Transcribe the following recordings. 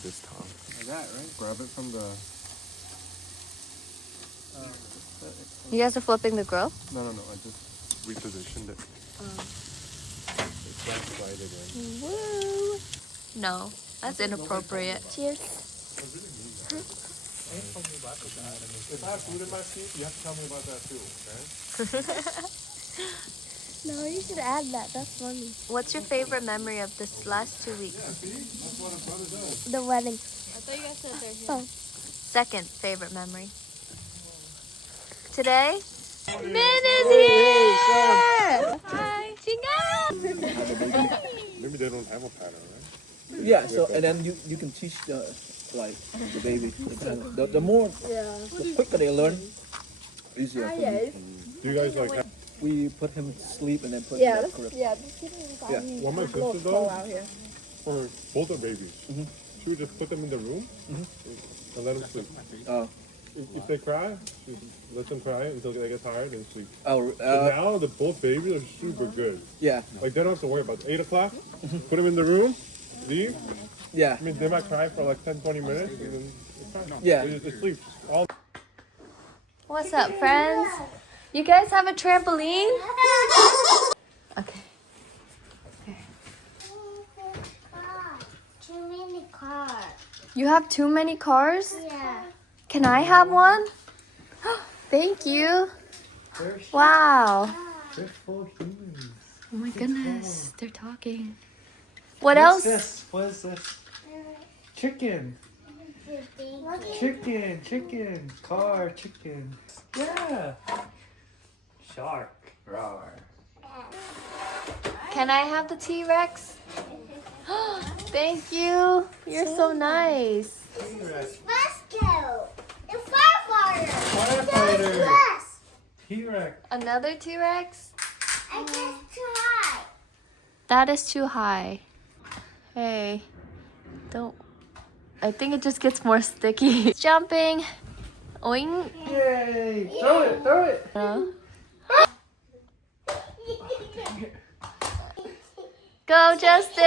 grab this, Tom. Like that, right? Grab it from the... You guys are flipping the grill? No, I just repositioned it. It's like slide again. Woo! No, that's inappropriate. Cheers. If I have food in my seat, you have to tell me about that too, okay? No, you should add that. That's funny. What's your favorite memory of this last 2 weeks? Yeah, see? That's what a brother does. The wedding. I thought you guys said they're here. Oh. Second favorite memory. Today, Min is here! Hi, Chinga! Maybe they don't have a pattern, right? Yeah. So and then you can teach the baby the more the quicker they learn, easier. For you. Do you guys like... We put him to sleep and then put him in the crib. Yeah, just give him What my sister does for both are babies, she would just put them in the room and let them sleep. Oh. If they cry, she lets them cry until they get tired and sleep. Oh. So now the both babies are super good. Yeah. Like they don't have to worry about 8 o'clock. Put them in the room, leave. Yeah. I mean, they might cry for like 10-20 minutes and then it's fine. Yeah. They sleep all. What's up, friends? You guys have a trampoline? Okay. Too many cars. You have too many cars? Yeah. Can I have one? Thank you. Wow. They're full humans. Oh my goodness, they're talking. What else? What is this? Chicken. Chicken. Car. Chicken. Yeah. Shark. Roar. Can I have the T-Rex? Thank you. You're so nice. Let's go. The firefighter. Firefighter. T-Rex. Another T-Rex? I guess too high. That is too high. Hey, don't. I think it just gets more sticky. Jumping. Oink. Yay. Throw it. Go, Justin.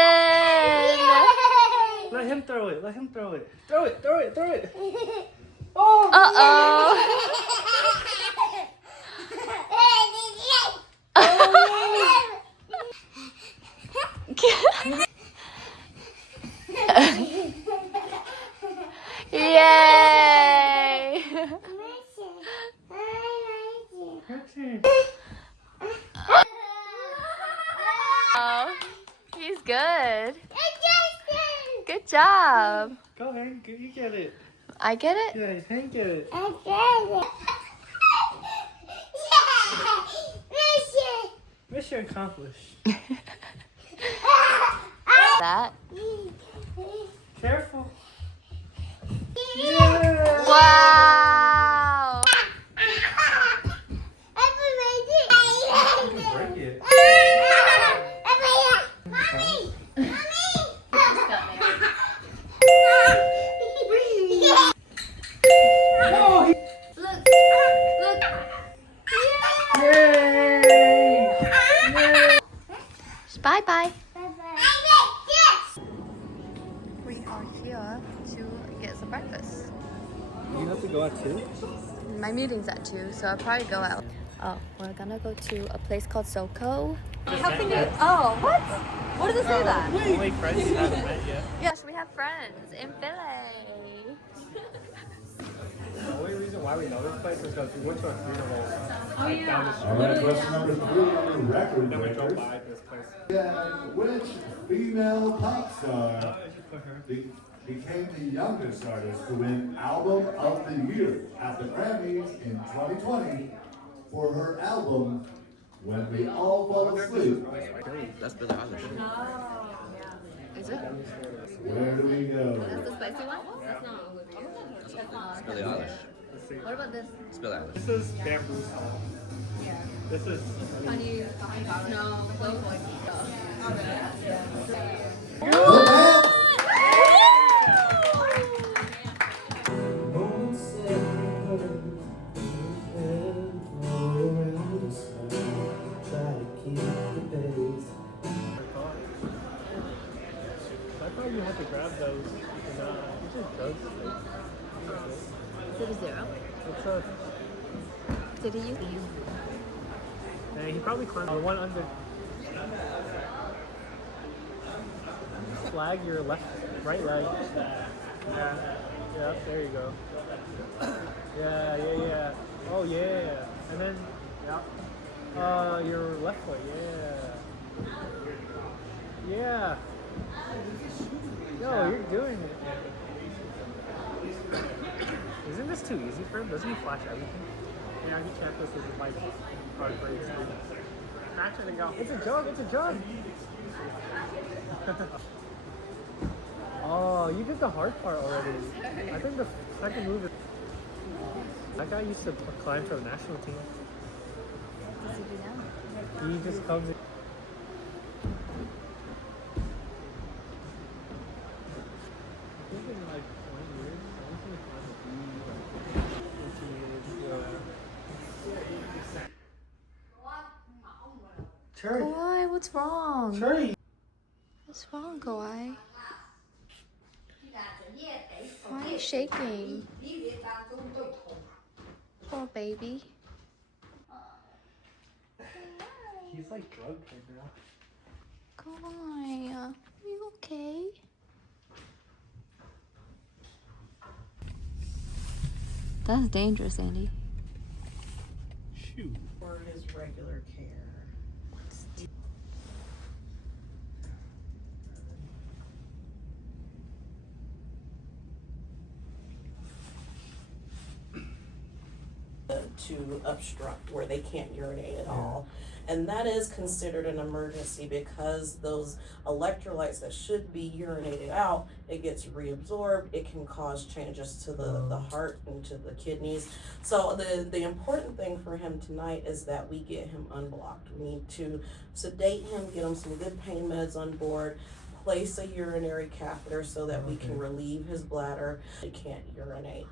Let him throw it. Throw it. Oh. Uh-oh. Yay! Oh, he's good. Good job. Go ahead. You get it. I get it? Yeah, Hank get it. Mission accomplished. That. Careful. Wow. Break it. Bye-bye. We are here to get some breakfast. You have to go out too? My meeting's at 2, so I'll probably go out. Oh, we're gonna go to a place called Soko. How can you? Oh, what? What does it say that? Only friends you haven't met yet. Yes, we have friends in Philly. The only reason why we know this place is because we went to a funeral down the street. All right, question number 3 on the record Then we drove breakers. by this place. Which female pop star became the youngest artist to win Album of the Year at the Grammys in 2020 for her album When We All Fall Asleep? That's Billie Eilish. Is it? Where do we go? That's the spicy one? That's not It's Billie Eilish. What about this? It's Billie Eilish. This is bamboo salt. Yeah. This is Honey, no, I thought you had to grab those. Is it a 0? It's a. Did he use? Yeah, he probably climbed the one under. Flag your right leg. Yeah. Yeah, there you go. Yeah. Oh yeah. And then, yeah. Your left foot, yeah. Yeah. Yo, you're doing it. Isn't this too easy for him? Doesn't he flash everything? Yeah, he checked this with my heart rate. Actually, go. It's a jug. Oh, you did the hard part already. I think the second move is... That guy used to climb for the national team. What does he do now? He just comes in. Kawhi, what's wrong? Cherry. What's wrong, Kawhi? Why are you shaking? Poor baby. He's like drugged right now. Kawhi, are you okay? That's dangerous, Andy. Shoot. For his regular care. To obstruct where they can't urinate at all. And that is considered an emergency because those electrolytes that should be urinated out, it gets reabsorbed. It can cause changes to the heart and to the kidneys. So the important thing for him tonight is that we get him unblocked. We need to sedate him, get him some good pain meds on board, place a urinary catheter so that we can relieve his bladder. He can't urinate.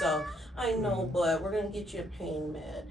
So I know, but we're gonna get you a pain med.